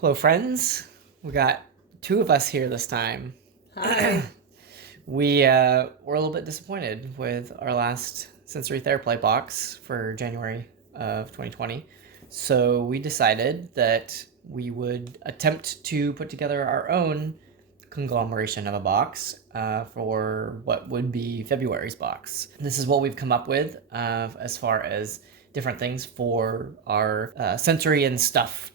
Hello, friends. We got two of us here this time. Hi. We were a little bit disappointed with our last Sensory Theraplay box for January of 2020. So we decided that we would attempt to put together our own conglomeration of a box for what would be February's box. This is what we've come up with as far as different things for our sensory and stuff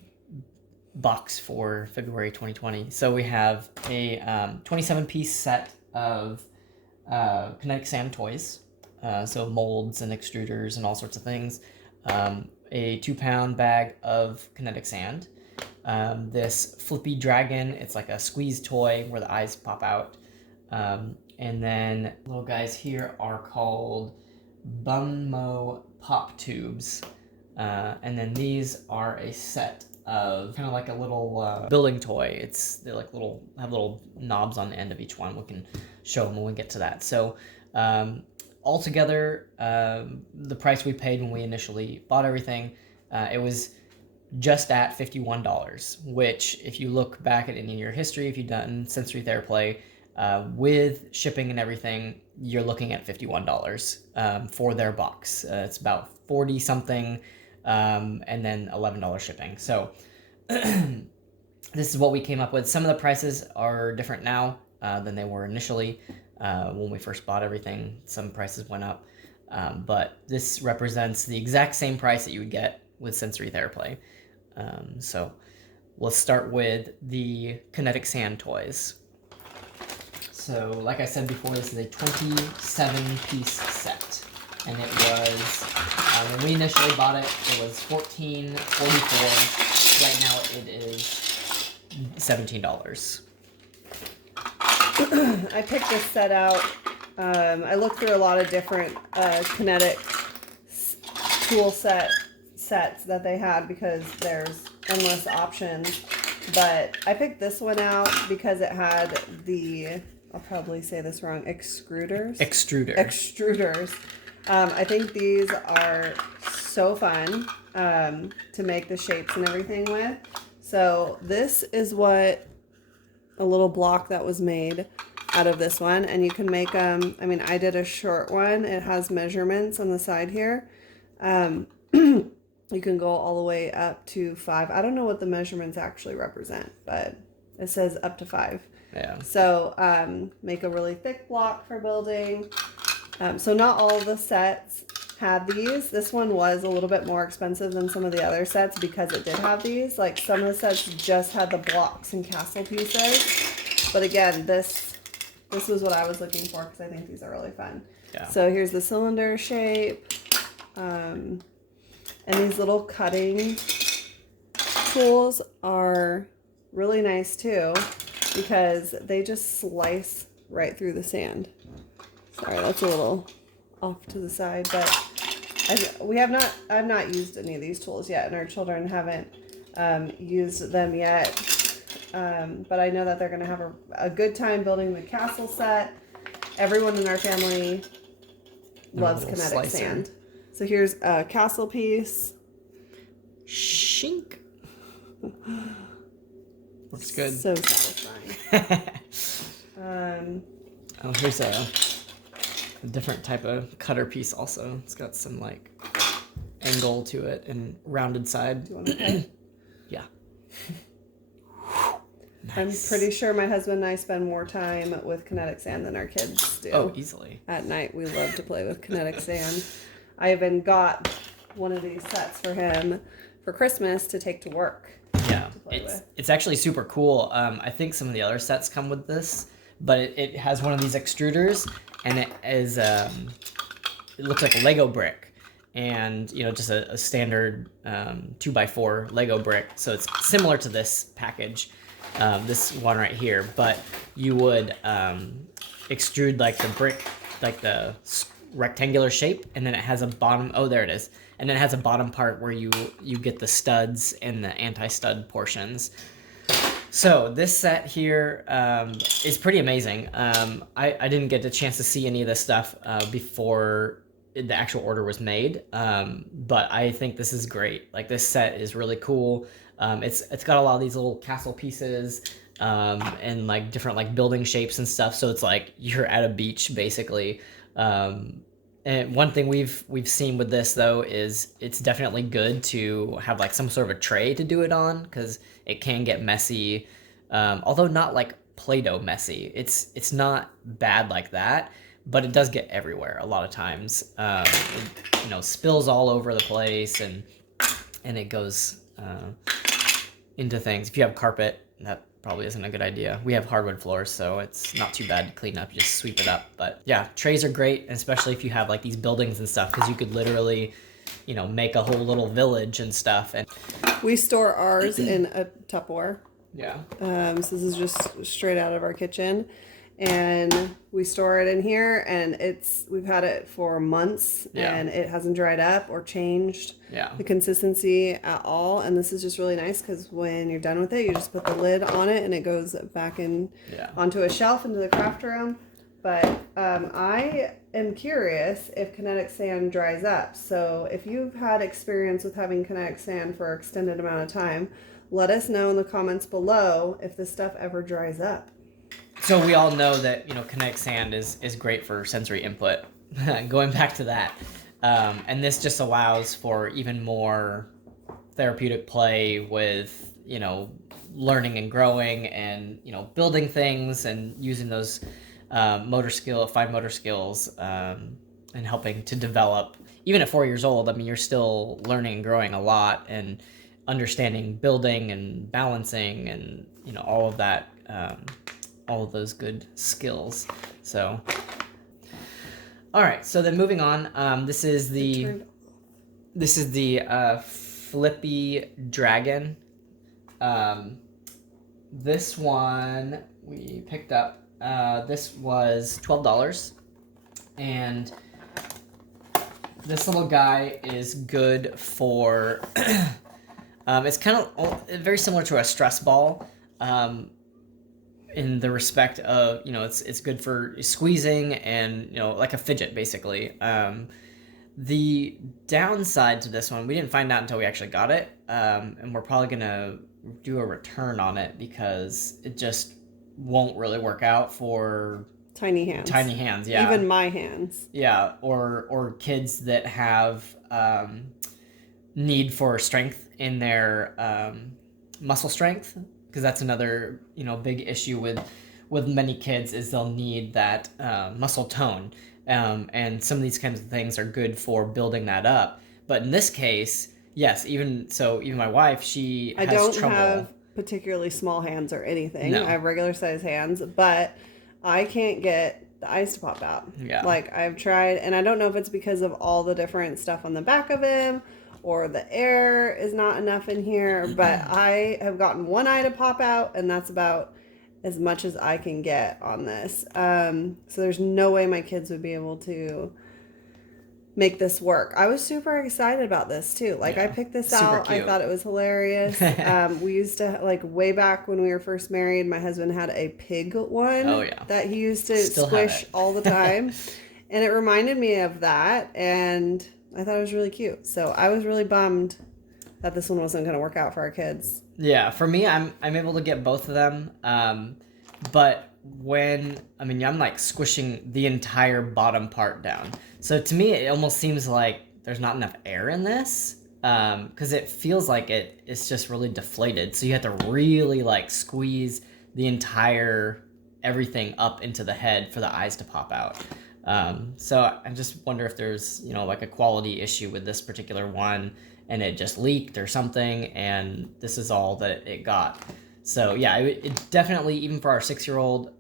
box for February 2020. So we have a 27-piece set of Kinetic Sand toys, so molds and extruders and all sorts of things. A 2-pound bag of Kinetic Sand. This Flippy dragon, it's like a squeeze toy where the eyes pop out. And then little guys here are called BUNMO pop tubes. And then these are a set of kind of like a little building toy. They like have little knobs on the end of each one. We can show them when we get to that. So altogether, the price we paid when we initially bought everything, it was just at $51, which if you look back at any of your history, if you've done Sensory Theraplay, with shipping and everything, you're looking at $51 for their box. It's about 40 something, and then $11 shipping. So this is what we came up with. Some of the prices are different now than they were initially when we first bought everything. Some prices went up, but this represents the exact same price that you would get with Sensory Theraplay. So let's start with the Kinetic Sand toys. So like I said before, this is a 27-piece set. And it was, when we initially bought it, it was $14.44. Right now it is $17. I picked this set out. I looked through a lot of different Kinetic tool sets that they had because there's endless options. But I picked this one out because it had the, I'll probably say this wrong, extruders. I think these are so fun to make the shapes and everything with. So this is what a little block that was made out of this one. And you can make them, I mean, I did a short one. It has measurements on the side here. You can go all the way up to 5. I don't know what the measurements actually represent, but it says up to 5. Yeah. So make a really thick block for building. So not all the sets had these. This one was a little bit more expensive than some of the other sets because it did have these. Like some of the sets just had the blocks and castle pieces. But again, this was what I was looking for because I think these are really fun. Yeah. So here's the cylinder shape. And these little cutting tools are really nice too because they just slice right through the sand. Sorry, that's a little off to the side, but I've not used any of these tools yet, and our children haven't used them yet. But I know that they're going to have a good time building the castle set. Everyone in our family loves Kinetic Sand. So here's a castle piece. Shink. Looks good. So satisfying. Here's a different type of cutter piece also. It's got some like angle to it and rounded side. Do you want to play? Yeah. Nice. I'm pretty sure my husband and I spend more time with Kinetic Sand than our kids do. Oh, easily. At night we love to play with Kinetic Sand. I even got one of these sets for him for Christmas to take to work. Yeah, it's actually super cool. I think some of the other sets come with this, but it has one of these extruders, and it is it looks like a Lego brick, and just a standard 2x4 Lego brick. So it's similar to this package, this one right here, but you would extrude like the brick, like the rectangular shape, and then it has a bottom. Oh, there it is. And then it has a bottom part where you get the studs and the anti-stud portions. So this set here is pretty amazing. I didn't get the chance to see any of this stuff before the actual order was made, but I think this is great. Like, this set is really cool. It's got a lot of these little castle pieces, and like different like building shapes and stuff. So it's like you're at a beach basically. And one thing we've seen with this though is it's definitely good to have like some sort of a tray to do it on, because it can get messy, although not like Play-Doh messy. It's not bad like that, but it does get everywhere a lot of times. It, spills all over the place, and it goes into things. If you have carpet, that probably isn't a good idea. We have hardwood floors, so it's not too bad to clean up. You just sweep it up. But yeah, trays are great, especially if you have like these buildings and stuff, because you could literally, make a whole little village and stuff. And we store ours in a Tupperware. Yeah. So this is just straight out of our kitchen, and we store it in here, and we've had it for months, and it hasn't dried up or changed the consistency at all. And this is just really nice because when you're done with it, you just put the lid on it and it goes back in onto a shelf into the craft room. But I am curious if kinetic sand dries up. So if you've had experience with having kinetic sand for an extended amount of time, let us know in the comments below if this stuff ever dries up. So we all know that, kinetic sand is great for sensory input. Going back to that. And this just allows for even more therapeutic play with, learning and growing and, building things and using those fine motor skills, and helping to develop. Even at 4 years old, you're still learning and growing a lot and understanding building and balancing and, all of that, all of those good skills. So, all right. So then moving on, this is the Flippy Dragon. This one we picked up. This was $12, and this little guy is good for. It's kind of very similar to a stress ball. In the respect of, it's good for squeezing and, like a fidget, basically. The downside to this one, we didn't find out until we actually got it, and we're probably going to do a return on it because it just won't really work out for tiny hands, yeah. Even my hands. Yeah, or kids that have need for strength in their muscle strength. Because that's another, big issue with many kids is they'll need that muscle tone. And some of these kinds of things are good for building that up. But in this case, yes, even my wife, she has trouble. I don't have particularly small hands or anything. No. I have regular size hands, but I can't get the eyes to pop out. Yeah. Like I've tried, and I don't know if it's because of all the different stuff on the back of him, or the air is not enough in here, but I have gotten one eye to pop out, and that's about as much as I can get on this. So there's no way my kids would be able to make this work. I was super excited about this too. Like I picked this out. Cute. I thought it was hilarious. We used to, like way back when we were first married, my husband had a pig one that he used to squish all the time. And it reminded me of that, and I thought it was really cute. So I was really bummed that this one wasn't going to work out for our kids. Yeah, for me, I'm able to get both of them. But when, I'm like squishing the entire bottom part down. So to me, it almost seems like there's not enough air in this. Because it feels like it's just really deflated. So you have to really like squeeze the entire everything up into the head for the eyes to pop out. So I just wonder if there's, like a quality issue with this particular one and it just leaked or something, and this is all that it got. So yeah, it definitely, even for our 6-year-old,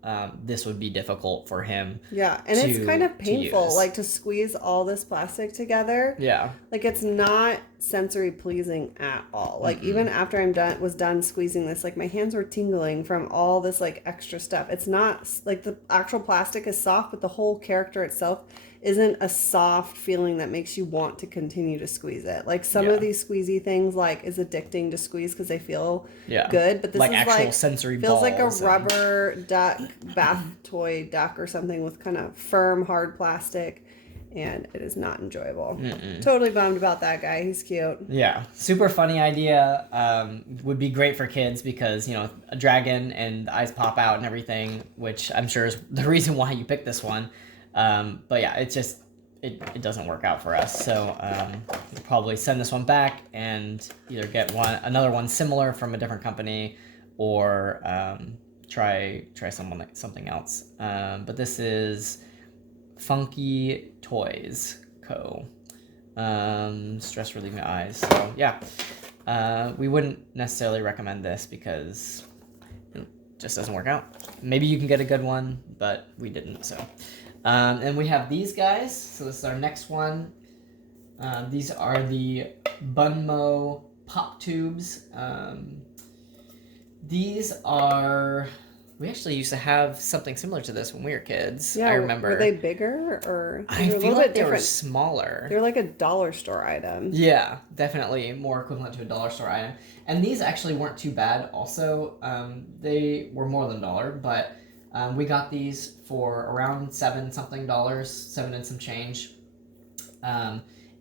this would be difficult for him. Yeah, and it's kind of painful, like to squeeze all this plastic together. Yeah, like it's not sensory pleasing at all. Like even after was done squeezing this, like my hands were tingling from all this like extra stuff. It's not like the actual plastic is soft, but the whole character itself isn't a soft feeling that makes you want to continue to squeeze it. Like some of these squeezy things like is addicting to squeeze because they feel good, but this like is actual like sensory feels like a balls rubber duck, bath toy duck or something with kind of firm hard plastic, and it is not enjoyable. Mm-mm. Totally bummed about that guy. He's cute. Yeah, super funny idea. Would be great for kids because, you know, a dragon and the eyes pop out and everything, which I'm sure is the reason why you picked this one. But yeah, it's just, it doesn't work out for us. So we'll probably send this one back and either get another one similar from a different company, or try something else. But this is Funky Toys Co. Stress relieving eyes. So yeah, we wouldn't necessarily recommend this because it just doesn't work out. Maybe you can get a good one, but we didn't. So, and we have these guys. So this is our next one. These are the BUNMO pop tubes. These are. We actually used to have something similar to this when we were kids. Yeah, I remember. Were they bigger or? I feel like they were smaller. They're like a dollar store item. Yeah, definitely more equivalent to a dollar store item. And these actually weren't too bad. Also, they were more than $1, but we got these for around $7 something, $7 and some change.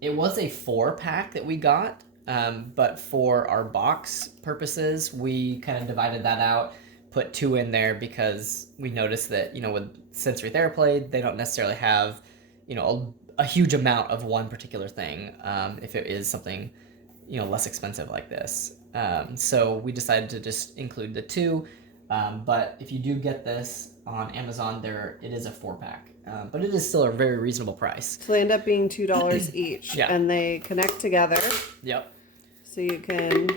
It was a 4-pack that we got, but for our box purposes, we kind of divided that out. Put 2 in there because we noticed that, you know, with sensory Theraplay, they don't necessarily have, you know, a huge amount of one particular thing if it is something, you know, less expensive like this. So we decided to just include the 2. But if you do get this on Amazon, it is a 4-pack. But it is still a very reasonable price. So they end up being $2 each. Yeah. And they connect together. Yep. So you can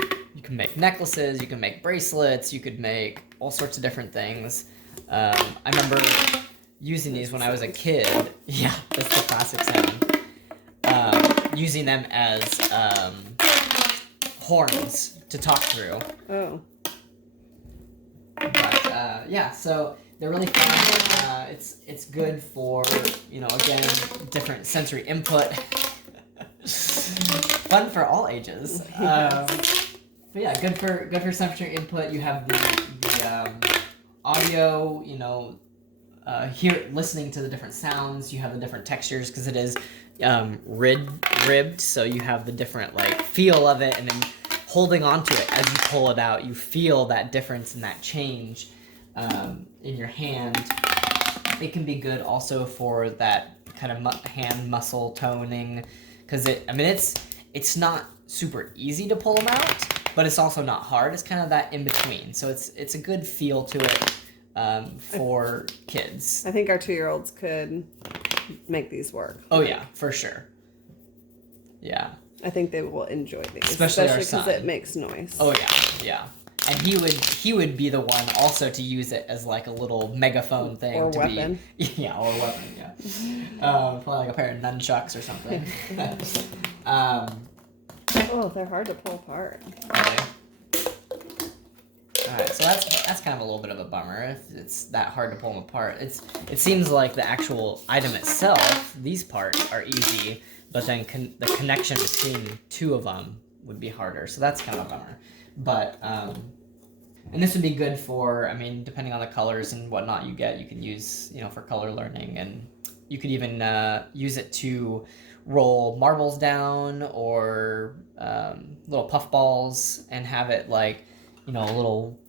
make necklaces, you can make bracelets, you could make all sorts of different things. I remember using these when I was a kid. Yeah, that's the classic sound. Using them as horns to talk through. Oh. But yeah, so they're really fun. It's good for, you know, again, different sensory input. Fun for all ages. But yeah, good for sensory input. You have the audio, you know, listening to the different sounds. You have the different textures because it is ribbed, so you have the different like feel of it, and then holding onto it as you pull it out, you feel that difference and that change in your hand. It can be good also for that kind of hand muscle toning, because it's not super easy to pull them out, but it's also not hard. It's kind of that in between, so it's a good feel to it for kids. I think our 2-year-olds could make these work. Oh yeah, for sure. Yeah. I think they will enjoy these, especially because it makes noise. Oh yeah. And he would be the one also to use it as like a little megaphone thing, or weapon. Yeah, or weapon. Yeah. Probably like a pair of nunchucks or something. Oh, they're hard to pull apart. Okay. Alright, so that's kind of a little bit of a bummer if it's that hard to pull them apart. It seems like the actual item itself, these parts are easy, but then the connection between 2 of them would be harder. So that's kind of a bummer. But and this would be good for, I mean, depending on the colors and whatnot you get, you can use, you know, for color learning, and you could even use it to roll marbles down or little puff balls and have it like, you know, a little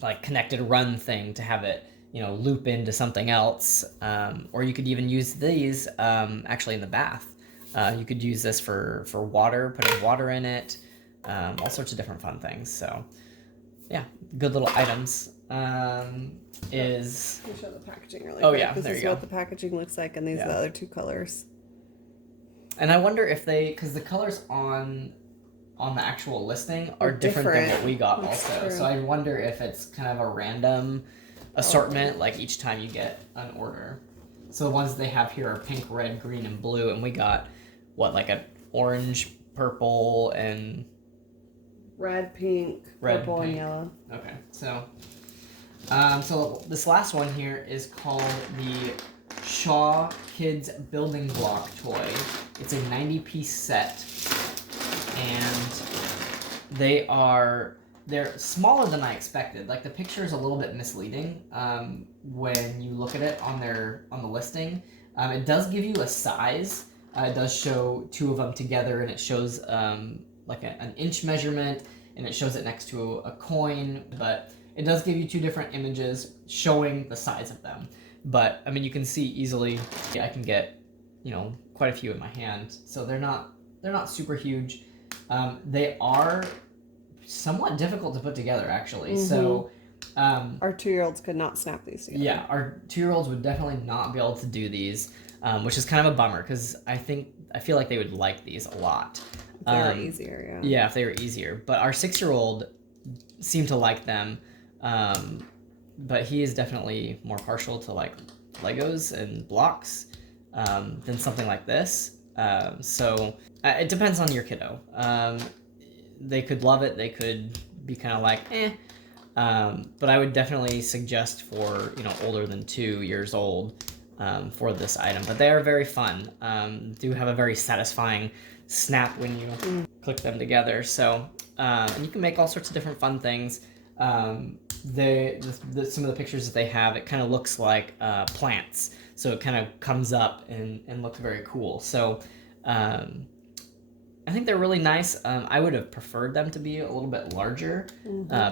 like connected run thing to have it, you know, loop into something else. Or you could even use these actually in the bath. You could use this for water, putting water in it, all sorts of different fun things. So yeah, good little items. Let me show the packaging really quick. Oh yeah, this there is you go. what the packaging looks like, and these are the other 2 colors. And I wonder if because the colors on the actual listing are different than what we got. That's also true. So I wonder if it's kind of a random assortment, like each time you get an order. So the ones they have here are pink, red, green, and blue, and we got like an orange, purple, and red, pink, purple, and yellow. Okay, so so this last one here is called the SHAWE Kids Building Block Toy. It's a 90-piece set, and they're smaller than I expected. Like, the picture is a little bit misleading when you look at it on the listing, It does give you a size. It does show 2 of them together, and it shows like an inch measurement, and it shows it next to a coin, but it does give you 2 different images showing the size of them. But I mean, you can see easily, I can get, you know, quite a few in my hand, so they're not super huge. They are somewhat difficult to put together, actually. So our 2-year-olds could not snap these together. Yeah, our 2-year-olds would definitely not be able to do these, which is kind of a bummer, because I feel like they would like these a lot. If they were easier, Yeah, if they were easier. But our 6-year-old seemed to like them, but he is definitely more partial to like Legos and blocks than something like this. So it depends on your kiddo. They could love it. They could be kind of like, eh. But I would definitely suggest for, you know, older than 2 years old for this item. But they are very fun. Do have a very satisfying snap when you click them together. So and you can make all sorts of different fun things. Some of the pictures that they have, it kind of looks like plants. So it kind of comes up and looks very cool. So I think they're really nice. I would have preferred them to be a little bit larger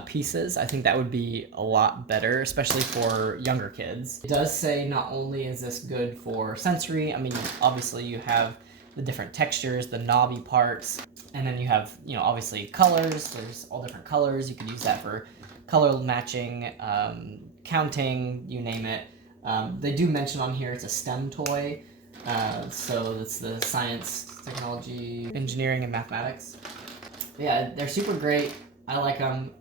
pieces. I think that would be a lot better, especially for younger kids. It does say not only is this good for sensory, I mean, obviously you have the different textures, the knobby parts, and then you have, you know, obviously colors. There's all different colors. You could use that for color matching, counting, you name it. They do mention on here it's a STEM toy. So it's the science, technology, engineering, and mathematics. Yeah, they're super great. I like them.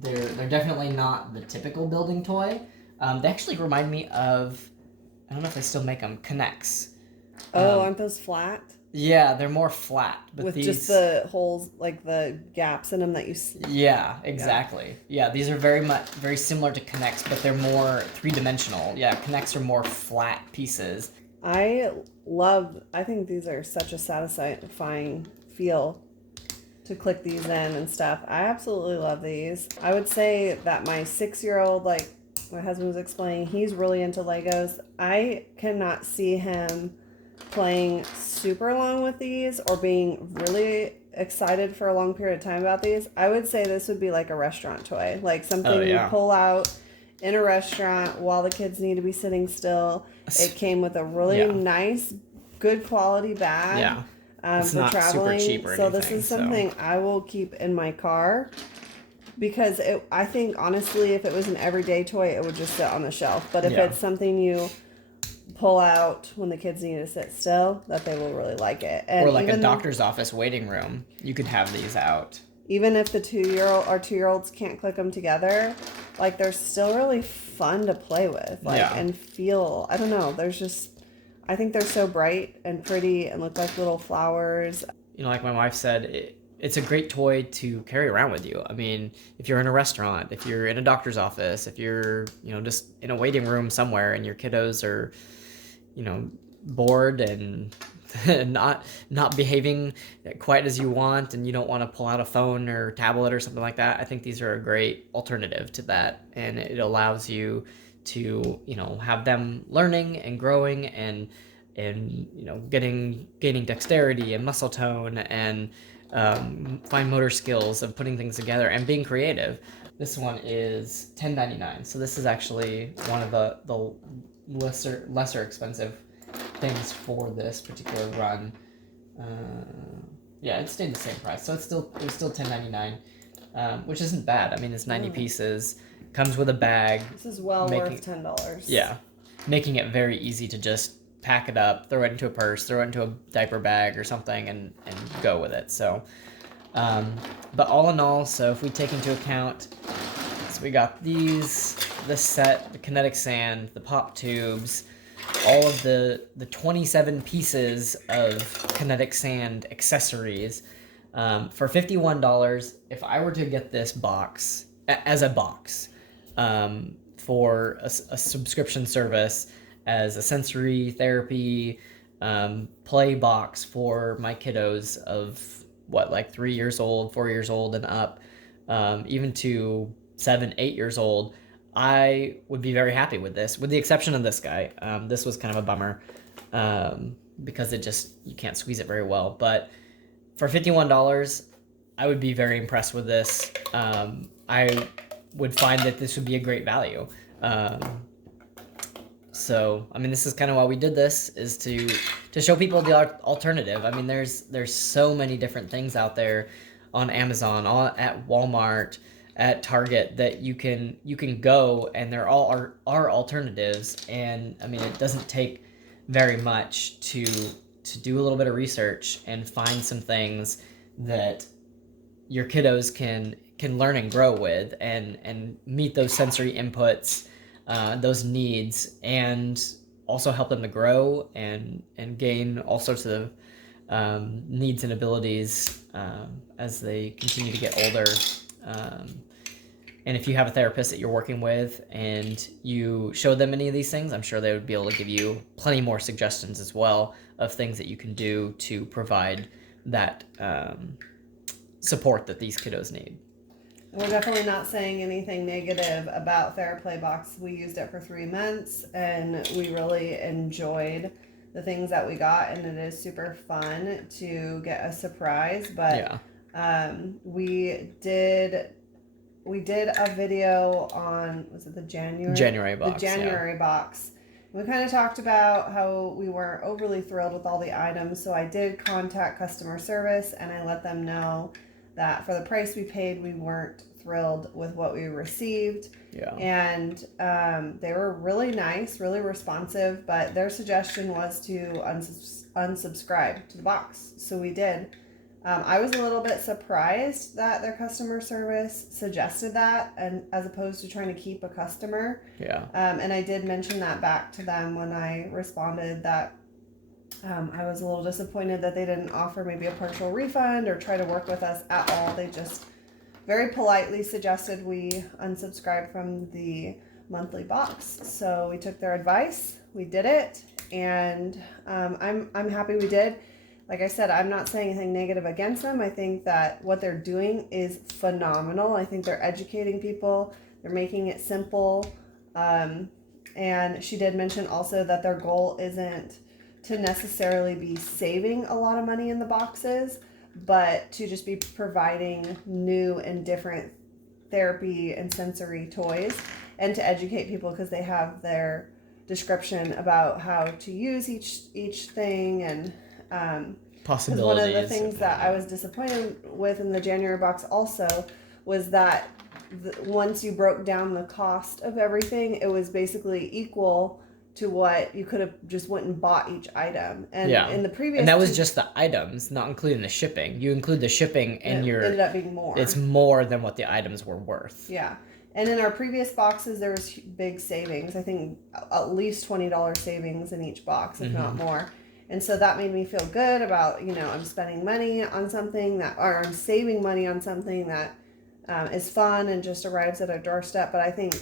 They're definitely not the typical building toy. They actually remind me of, I don't know if they still make them, Kinex. Aren't those flat? Yeah, they're more flat. But with these, just the holes, like the gaps in them that you see. Yeah, exactly. Yeah, these are very similar to Kinex, but they're more three-dimensional. Yeah, Kinex are more flat pieces. I think these are such a satisfying feel to click these in and stuff. I absolutely love these. I would say that my 6-year-old, like my husband was explaining, he's really into Legos. I cannot see him playing super long with these or being really excited for a long period of time about these. I would say this would be like a restaurant toy, like something you pull out in a restaurant while the kids need to be sitting still. It came with a really nice, good quality bag it's for not traveling. super cheap or so anything, this is something I will keep in my car because I think honestly, if it was an everyday toy, it would just sit on the shelf. But if it's something you pull out when the kids need to sit still, that they will really like it. And or like a doctor's office waiting room, you could have these out. Even if the 2-year-olds can't click them together, like they're still really fun to play with, and feel. I don't know. I think they're so bright and pretty and look like little flowers. You know, like my wife said, it's a great toy to carry around with you. I mean, if you're in a restaurant, if you're in a doctor's office, if you're, you know, just in a waiting room somewhere and your kiddos are, you know, bored and not behaving quite as you want, and you don't want to pull out a phone or tablet or something like that, I think these are a great alternative to that, and it allows you to, you know, have them learning and growing and you know, gaining dexterity and muscle tone and fine motor skills of putting things together and being creative. This one is $10.99, so this is actually one of the lesser expensive things for this particular run. Yeah, it stayed the same price, so it was still $10.99, which isn't bad. I mean, it's 90 pieces, comes with a bag. This is worth $10. Yeah, making it very easy to just pack it up, throw it into a purse, throw it into a diaper bag or something, and go with it. So, but all in all, so if we take into account, so we got this set, the kinetic sand, the pop tubes, all of the 27 pieces of kinetic sand accessories for $51. If I were to get this box as a box for a subscription service as a sensory therapy play box for my kiddos of like 3 years old, 4 years old and up, even to 7, 8 years old, I would be very happy with this, with the exception of this guy. This was kind of a bummer because you can't squeeze it very well. But for $51, I would be very impressed with this. I would find that this would be a great value. So, I mean, this is kind of why we did this, is to show people the alternative. I mean, there's so many different things out there on Amazon, at Walmart, at Target, that you can go, and there all are alternatives. And I mean, it doesn't take very much to do a little bit of research and find some things that your kiddos can learn and grow with, and meet those sensory inputs, those needs, and also help them to grow and gain all sorts of needs and abilities as they continue to get older. And if you have a therapist that you're working with and you show them any of these things, I'm sure they would be able to give you plenty more suggestions as well of things that you can do to provide that support that these kiddos need. We're definitely not saying anything negative about Theraplay box. We used it for 3 months and we really enjoyed the things that we got, and it is super fun to get a surprise. But we did a video on, was it the January box? The January box. We kind of talked about how we weren't overly thrilled with all the items, so I did contact customer service and I let them know that for the price we paid, we weren't thrilled with what we received. Yeah. And they were really nice, really responsive, but their suggestion was to unsubscribe to the box. So we did. I was a little bit surprised that their customer service suggested that, and as opposed to trying to keep a customer. Yeah. And I did mention that back to them when I responded that I was a little disappointed that they didn't offer maybe a partial refund or try to work with us at all. They just very politely suggested we unsubscribe from the monthly box. So we took their advice, we did it, and I'm happy we did. Like I said, I'm not saying anything negative against them. I think that what they're doing is phenomenal. I think they're educating people. They're making it simple. And she did mention also that their goal isn't to necessarily be saving a lot of money in the boxes, but to just be providing new and different therapy and sensory toys, and to educate people because they have their description about how to use each thing. And possibilities. One of the things that I was disappointed with in the January box also was that once you broke down the cost of everything, it was basically equal to what you could have just went and bought each item. And in the previous, and that was just the items, not including the shipping. You include the shipping, and it ended up being more. It's more than what the items were worth. Yeah. And in our previous boxes, there was big savings. I think at least $20 savings in each box, if not more. And so that made me feel good about, I'm spending money on something or I'm saving money on something that is fun and just arrives at our doorstep. But I think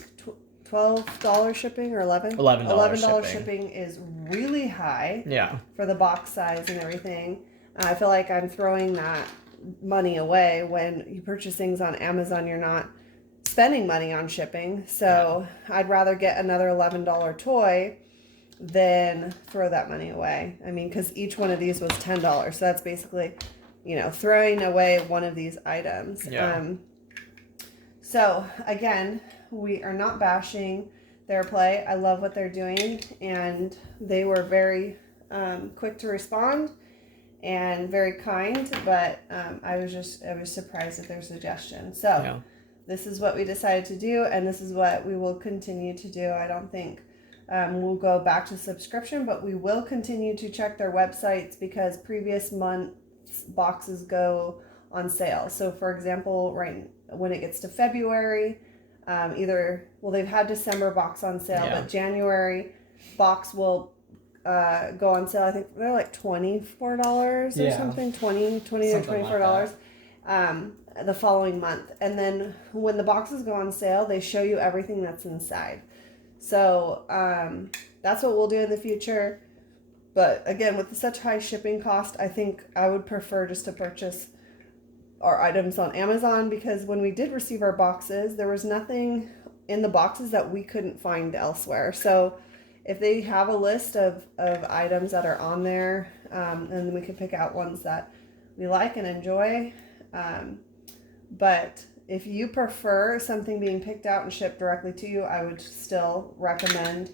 $12 shipping or $11 shipping is really high. Yeah. For the box size and everything. I feel like I'm throwing that money away. When you purchase things on Amazon, you're not spending money on shipping. So I'd rather get another $11 toy than throw that money away. I mean, because each one of these was $10. So that's basically, throwing away one of these items. Yeah. So again, we are not bashing Theraplay. I love what they're doing, and they were very quick to respond and very kind, but I was surprised at their suggestion. So this is what we decided to do, and this is what we will continue to do. I don't think we'll go back to subscription, but we will continue to check their websites because previous months boxes go on sale. So for example, right when it gets to February, they've had December box on sale, but January box will go on sale. I think they're like $24 or something, $20 to $24 the following month. And then when the boxes go on sale, they show you everything that's inside. So that's what we'll do in the future. But again, with such high shipping cost, I think I would prefer just to purchase our items on Amazon, because when we did receive our boxes, there was nothing in the boxes that we couldn't find elsewhere. So if they have a list of items that are on there, and we could pick out ones that we like and enjoy. But if you prefer something being picked out and shipped directly to you, I would still recommend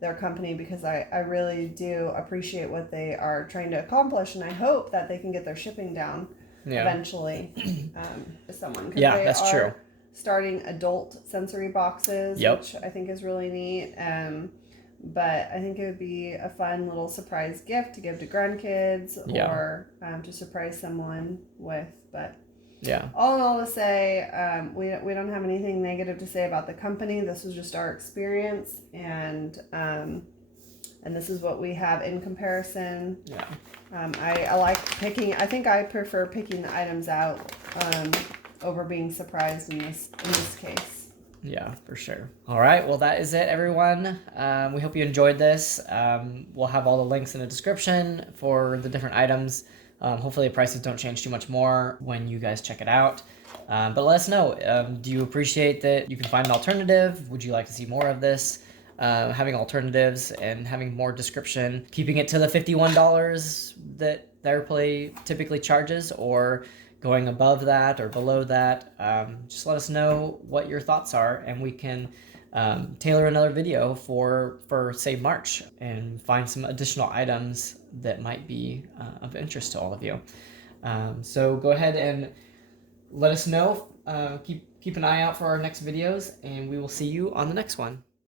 their company, because I really do appreciate what they are trying to accomplish, and I hope that they can get their shipping down eventually to someone. Yeah, that's true. Starting adult sensory boxes, which I think is really neat. But I think it would be a fun little surprise gift to give to grandkids or to surprise someone with. But all in all to say, we don't have anything negative to say about the company. This was just our experience, and this is what we have in comparison. I like picking. I think I prefer picking the items out over being surprised in this case. Yeah, for sure. All right, well, that is it, everyone. We hope you enjoyed this. We'll have all the links in the description for the different items. Hopefully the prices don't change too much more when you guys check it out. But let us know. Do you appreciate that you can find an alternative? Would you like to see more of this? Having alternatives and having more description, keeping it to the $51 that Theraplay typically charges, or going above that or below that. Just let us know what your thoughts are, and we can tailor another video for say March, and find some additional items that might be of interest to all of you. So go ahead and let us know. Keep an eye out for our next videos, and we will see you on the next one.